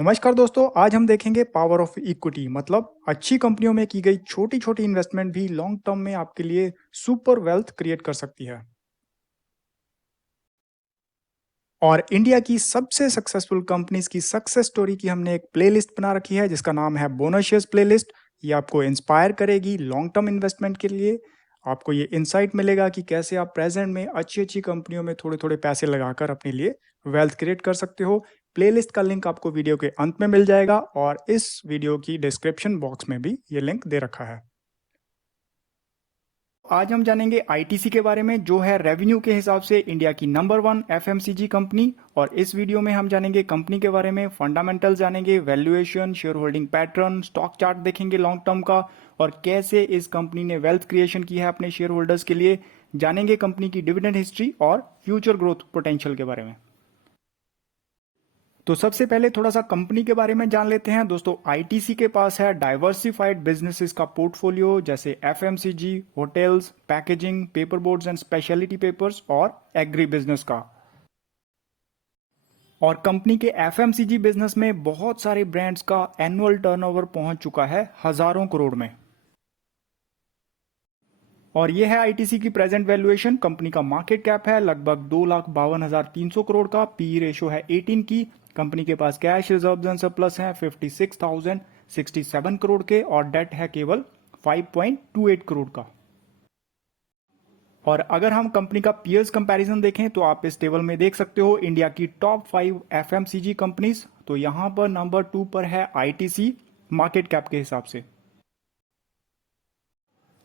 नमस्कार दोस्तों, आज हम देखेंगे पावर ऑफ इक्विटी मतलब अच्छी कंपनियों में की गई छोटी-छोटी इन्वेस्टमेंट भी लॉन्ग टर्म में आपके लिए सुपर वेल्थ क्रिएट कर सकती है। और इंडिया की सबसे सक्सेसफुल कंपनीज की सक्सेस स्टोरी की हमने एक प्लेलिस्ट बना रखी है जिसका नाम है बोनशियस प्लेलिस्ट। ये आपको इंस्पायर करेगी लॉन्ग टर्म इन्वेस्टमेंट के लिए। आपको ये इंसाइट मिलेगा कि कैसे आप प्रेजेंट में अच्छी-अच्छी कंपनियों में थोड़े-थोड़े पैसे लगाकर अपने लिए वेल्थ क्रिएट कर सकते हो। प्लेलिस्ट का लिंक आपको वीडियो के अंत में मिल जाएगा और इस वीडियो की डिस्क्रिप्शन बॉक्स में भी ये लिंक दे रखा है। आज हम जानेंगे आईटीसी के बारे में जो है रेवेन्यू के हिसाब से इंडिया की नंबर 1 एफएमसीजी कंपनी। और इस वीडियो में हम जानेंगे कंपनी के बारे में फंडामेंटल जानेंगे, valuation, share holding pattern, stock chart देखेंगे लॉन्ग टर्म का और कैसे इस कंपनी ने वेल्थ क्रिएशन की है अपने शेयर होल्डर्स के लिए। जानेंगे कंपनी की डिविडेंड हिस्ट्री और फ्यूचर ग्रोथ पोटेंशियल के बारे में। तो सबसे पहले थोड़ा सा कंपनी के बारे में जान लेते हैं दोस्तों। आईटीसी के पास है डाइवर्सिफाइड बिजनेसेस का पोर्टफोलियो जैसे FMCG, hotels, packaging, paper boards and speciality papers और एग्री बिजनेस का। और कंपनी के एफएमसीजी बिजनेस में बहुत सारे ब्रांड्स का एनुअल टर्नओवर पहुंच चुका है हजारों करोड़ में। और ये है आईटीसी की प्रेजेंट वैल्यूएशन। कंपनी का मार्केट कैप है लगभग 2,52,300 करोड़ का। पी रेशो है 18 की। कंपनी के पास कैश रिजर्व्स एंड सरप्लस है 56,067 करोड़ के और डेट है केवल 5.28 करोड़ का। और अगर हम कंपनी का पीयर्स कंपैरिजन देखें तो आप इस टेबल में देख सकते हो इंडिया की टॉप 5 एफएमसीजी कंपनीज। तो यहां पर नंबर 2 पर है आईटीसी मार्केट कैप के हिसाब से।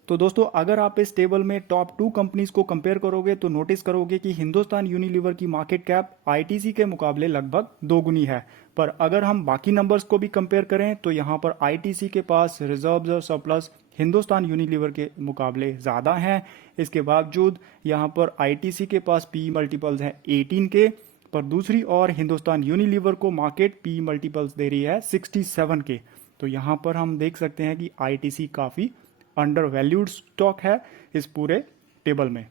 तो दोस्तों अगर आप इस टेबल में टॉप 2 कंपनीज को कंपेयर करोगे तो नोटिस करोगे कि हिंदुस्तान यूनिलीवर की मार्केट कैप आईटीसी के मुकाबले लगभग दोगुनी है। पर अगर हम बाकी नंबर्स को भी कंपेयर करें तो यहाँ पर आईटीसी के पास रिजर्व्स और सरप्लस हिंदुस्तान यूनिलीवर के मुकाबले ज़्यादा हैं। इसके बावजूद यहाँ पर आईटीसी के पास पी मल्टीपल्स हैं 18 के, पर दूसरी ओर हिंदुस्तान यूनिलीवर को मार्केट पी मल्टीपल्स दे रही है 67 के। तो यहाँ पर हम देख सकते हैं कि आईटीसी काफ़ी अंडर वैल्यूड स्टॉक है इस पूरे टेबल में।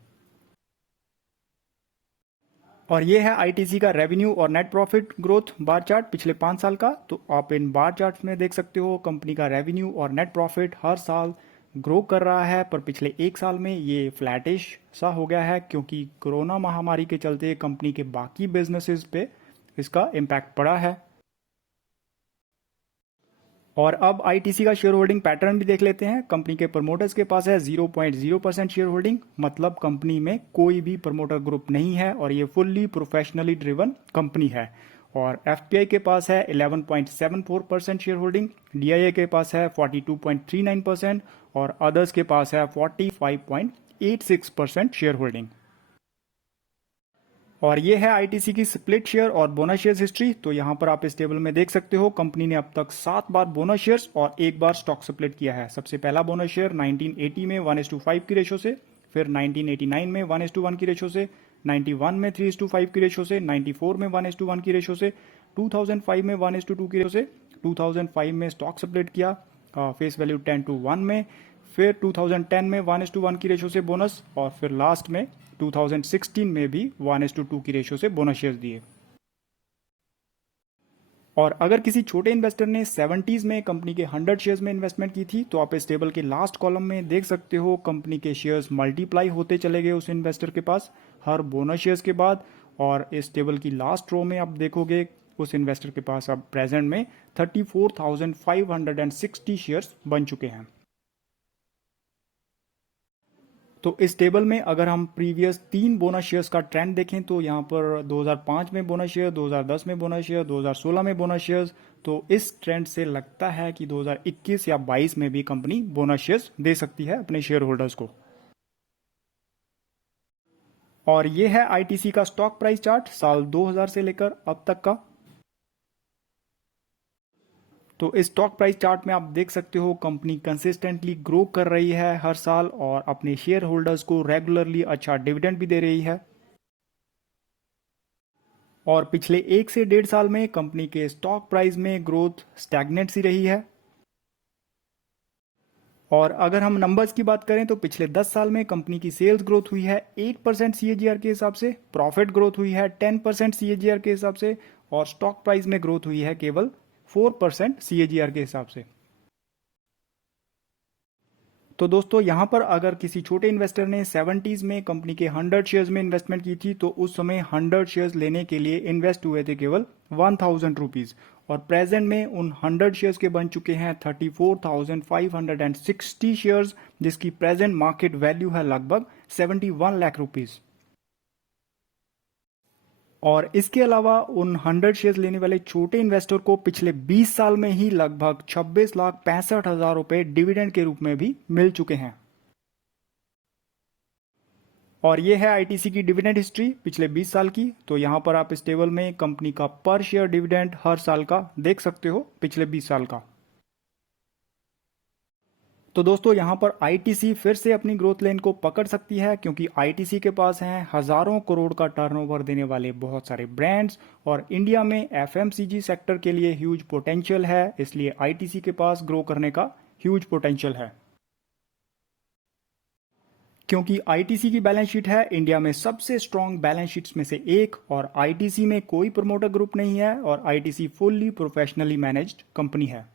और ये है आईटीसी का रेवेन्यू और net profit growth bar chart पिछले 5 साल का। तो आप इन बार चार्ट में देख सकते हो कंपनी का रेवेन्यू और नेट प्रॉफिट हर साल ग्रो कर रहा है, पर पिछले 1 साल में ये फ्लैटिश सा हो गया है क्योंकि कोरोना महामारी के चलते कंपनी के बाकी बिजनेसेस पे इसका इम्पैक्ट पड़ा है। और अब आईटीसी का शेयर होल्डिंग पैटर्न भी देख लेते हैं। कंपनी के प्रमोटर्स के पास है 0.0% शेयर होल्डिंग, मतलब कंपनी में कोई भी प्रमोटर ग्रुप नहीं है और ये फुल्ली प्रोफेशनली ड्रिवन कंपनी है। और एफपीआई के पास है 11.74% शेयर होल्डिंग, डीआईए के पास है 42.39% और अदर्स के पास है 45.86% शेयर होल्डिंग। और ये है आईटीसी की स्प्लिट शेयर और बोनस शेयर्स हिस्ट्री। तो यहाँ पर आप इस टेबल में देख सकते हो कंपनी ने अब तक 7 बार बोनस शेयर्स और 1 बार स्टॉक स्प्लिट किया है। सबसे पहला बोनस शेयर 1980 में 1:5 की रेशो से, फिर 1989 में 1:1 की रेशो से, 91 में 3:5 की रेशो से, 94 में 1:1 की रेशो से, 2005 में 1:2 की रेशो से, 2005 में स्टॉक स्प्लिट किया फेस वैल्यू 10:1 में, फिर 2010 में 1:1 की रेशो से बोनस और फिर लास्ट में 2016 में भी 1:2 की रेशो से बोनस शेयर्स दिए। और अगर किसी छोटे इन्वेस्टर ने 70s में कंपनी के 100 शेयर्स में इन्वेस्टमेंट की थी तो आप इस टेबल के लास्ट कॉलम में देख सकते हो कंपनी के शेयर्स मल्टीप्लाई होते चले गए उस इन्वेस्टर के पास हर बोनस शेयर्स के बाद। और इस टेबल की लास्ट रो में आप देखोगे उस इन्वेस्टर के पास अब प्रेजेंट में 34,560 शेयर्स बन चुके हैं। तो इस टेबल में अगर हम प्रीवियस 3 बोनस शेयर्स का ट्रेंड देखें तो यहाँ पर 2005 में बोनस शेयर, 2010 में बोनस शेयर, 2016 में बोनस शेयर्स। तो इस ट्रेंड से लगता है कि 2021 या 22 में भी कंपनी बोनस शेयर्स दे सकती है अपने शेयर होल्डर्स को। और ये है आईटीसी का स्टॉक प्राइस चार्ट साल 2000 से लेकर अब तक का। तो इस स्टॉक प्राइस चार्ट में आप देख सकते हो कंपनी कंसिस्टेंटली ग्रो कर रही है हर साल और अपने शेयर होल्डर्स को रेगुलरली अच्छा डिविडेंड भी दे रही है। और पिछले 1 से 1.5 साल में कंपनी के स्टॉक प्राइस में ग्रोथ स्टैग्नेंट सी रही है। और अगर हम नंबर्स की बात करें तो पिछले 10 साल में कंपनी की सेल्स ग्रोथ हुई है 8% सीएजीआर के हिसाब से, प्रॉफिट ग्रोथ हुई है 10% सीएजीआर के हिसाब से और स्टॉक प्राइस में ग्रोथ हुई है केवल 4% CAGR के हिसाब से। तो दोस्तों यहाँ पर अगर किसी छोटे इन्वेस्टर ने 70s में कंपनी के 100 शेयर्स में इन्वेस्टमेंट की थी तो उस समय 100 शेयर्स लेने के लिए इन्वेस्ट हुए थे केवल 1000 रुपीज, और प्रेजेंट में उन 100 शेयर्स के बन चुके हैं 34,560 शेयर्स, जिसकी प्रेजेंट मार्केट वैल्यू है लगभग 71 लाख रुपीज। और इसके अलावा उन 100 शेयर्स लेने वाले छोटे इन्वेस्टर को पिछले 20 साल में ही लगभग 26,65,000 रुपए डिविडेंड के रूप में भी मिल चुके हैं। और ये है आईटीसी की डिविडेंड हिस्ट्री पिछले 20 साल की। तो यहां पर आप इस टेबल में कंपनी का पर शेयर डिविडेंड हर साल का देख सकते हो पिछले 20 साल का। तो दोस्तों यहाँ पर आईटीसी फिर से अपनी ग्रोथ लेन को पकड़ सकती है, क्योंकि आईटीसी के पास हैं हजारों करोड़ का टर्नओवर देने वाले बहुत सारे ब्रांड्स, और इंडिया में एफएमसीजी सेक्टर के लिए ह्यूज पोटेंशियल है, इसलिए आईटीसी के पास ग्रो करने का ह्यूज पोटेंशियल है। क्योंकि आईटीसी की बैलेंस शीट है इंडिया में सबसे स्ट्रॉन्ग बैलेंस शीट्स में से एक, और आईटीसी में कोई प्रमोटर ग्रुप नहीं है, और ITC fully professionally managed company है।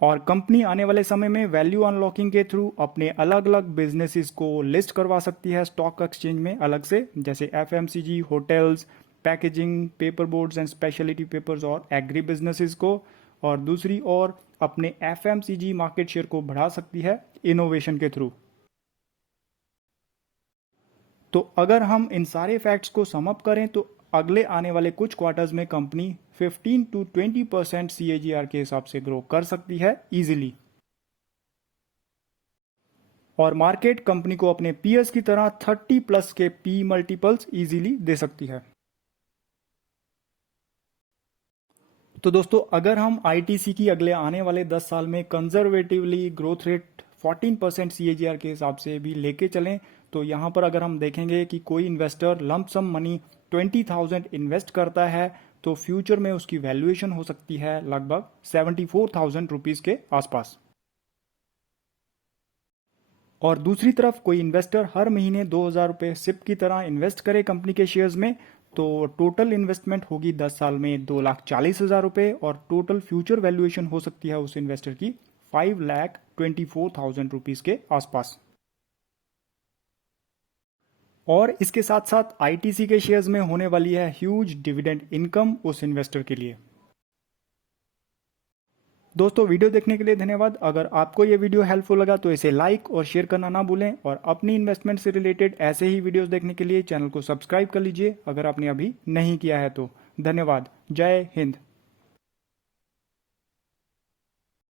और कंपनी आने वाले समय में वैल्यू अनलॉकिंग के थ्रू अपने अलग अलग बिजनेसेस को लिस्ट करवा सकती है स्टॉक एक्सचेंज में अलग से, जैसे FMCG, hotels, packaging, paper boards and speciality papers और एग्री बिजनेसेस को। और दूसरी ओर अपने एफएमसीजी मार्केट शेयर को बढ़ा सकती है इनोवेशन के थ्रू। तो अगर हम इन सारे फैक्ट्स को सम अप करें तो अगले आने वाले कुछ क्वार्टर्स में कंपनी 15 to 20% CAGR के हिसाब से ग्रो कर सकती है इजीली, और मार्केट कंपनी को अपने पीएस की तरह 30 प्लस के पी मल्टीपल्स इजीली दे सकती है। तो दोस्तों अगर हम आईटीसी की अगले आने वाले 10 साल में कंजर्वेटिवली ग्रोथ रेट 14% CAGR के हिसाब से भी लेके चलें, तो यहाँ पर अगर हम देखेंगे कि कोई investor lump sum money 20,000 invest करता है तो फ्यूचर में उसकी वैल्यूएशन हो सकती है लगभग 74,000 रुपीज के आसपास। और दूसरी तरफ कोई इन्वेस्टर हर महीने 2,000 रुपये सिप की तरह इन्वेस्ट करे कंपनी के शेयर्स में, तो टोटल इन्वेस्टमेंट होगी 10 साल में 2,40,000 रुपये, और टोटल फ्यूचर वैल्यूएशन हो सकती है उस इन्वेस्टर की 5,24,000 रुपीज के आसपास। और इसके साथ साथ आईटीसी के शेयर्स में होने वाली है ह्यूज डिविडेंड इनकम उस इन्वेस्टर के लिए। दोस्तों वीडियो देखने के लिए धन्यवाद। अगर आपको ये वीडियो हेल्पफुल लगा तो इसे लाइक और शेयर करना ना भूलें, और अपनी इन्वेस्टमेंट से रिलेटेड ऐसे ही वीडियोस देखने के लिए चैनल को सब्सक्राइब कर लीजिए अगर आपने अभी नहीं किया है तो। धन्यवाद। जय हिंद।